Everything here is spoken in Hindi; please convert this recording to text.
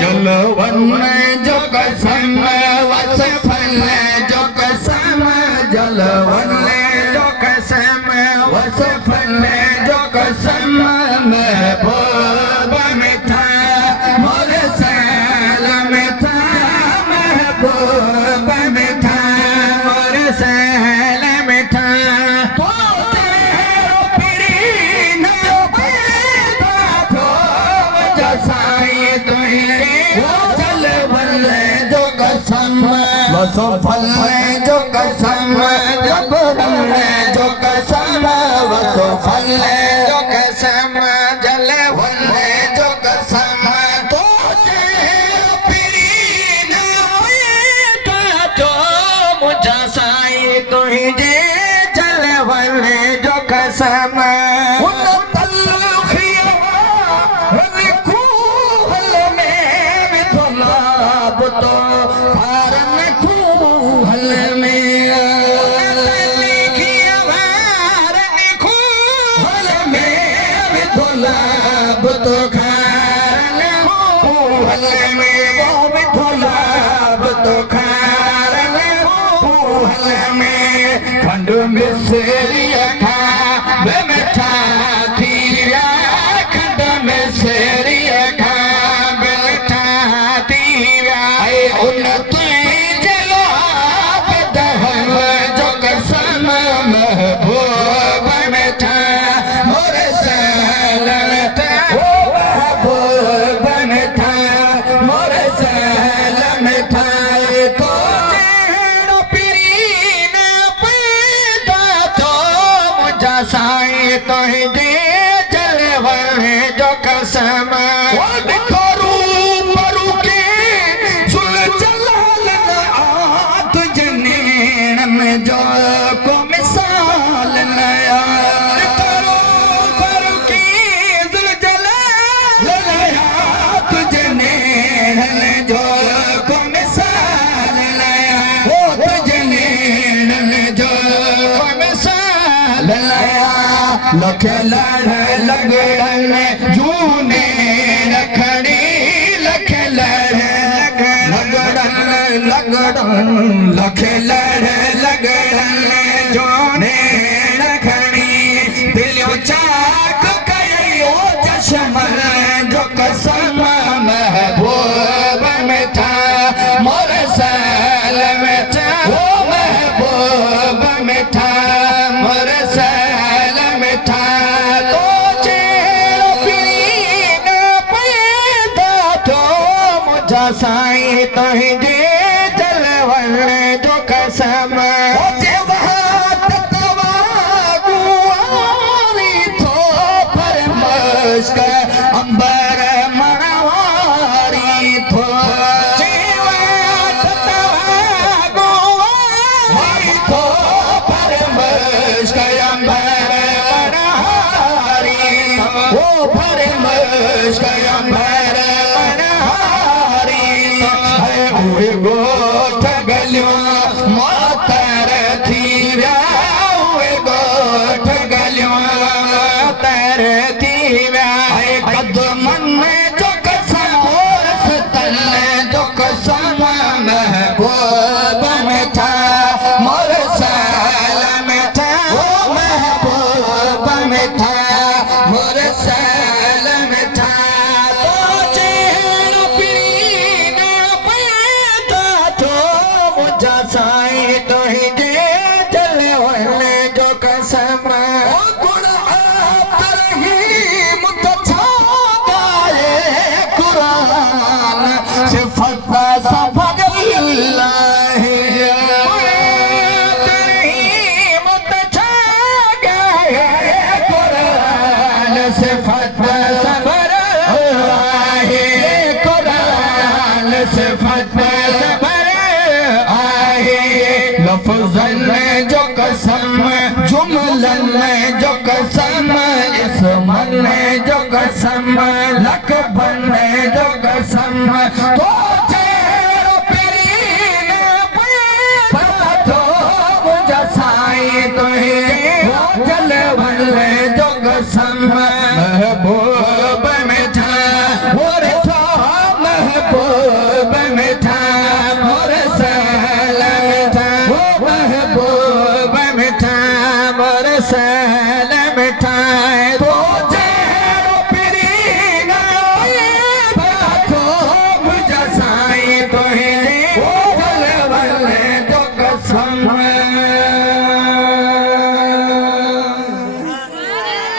जलवन जो कसम वसफल जो कसम जलवन जो कसम वसफल जो कसम महबूब में था मोरे सैल में था महबूब में था मोरे सैल में था वसफल जो कसम जबरन जो कसम वसफल जो कसम जलवन जो कसम तो पीरीन का जो मुझा साई तुझे जलवन जो कसम खंड मिसरिया खा बेमठा तीरा खंड मिसरिया खा बेमठा तीरा उन जलो दहन जो कसम महबूब में था मोरे सैल में था महबूब में था मोरे सैल में था साई तो दे जलवन जो कसम करू परू के सुन जलाल तुझे नैन में जो को मिसाल नया करू परू के सुन जलाल तुझे नैन में जो को मिसाल नया वो तुझे नैन में जो को मिसाल लख लड़ लगड़न जूने रखड़ी लख लड़ लगड़न लगड़न लख लड़ लगड़न जूने रखड़ी दिलो चाक कयो चश्मन जो कसम महबूब में था मोरे सैल में था वो महबूब में था मोरे सैल में था तो चेहरा पीना पैदा तो मुझा साई तो दे जलवन जो कसम अंबर मनवारी थो गोठ गलियो मोतर थी गोठ गलियो मोतर थी कदमन जो कसम तल जो कसम महबूब में था मोरे सैल में था वो महबूब में था मोरे सैल में था तो चेहरा पीना पैदा तो मुझा साई तो ही दे जलवन जो कसम गुण आप रहीम तो छा कुरान सिफत सफल लफ्ज़न में जो कसम जुमलन में जो कसम इसमन में जो कसम लक़बन में जो कसम तो चेहरा पीरीन तो मुझा साई तो जलवन में जो कसम महबूब में था मोरे महबूब सैल मिठाए तो जहरो पिरी नोए बाथो मुझा साई तो है ओ वल वल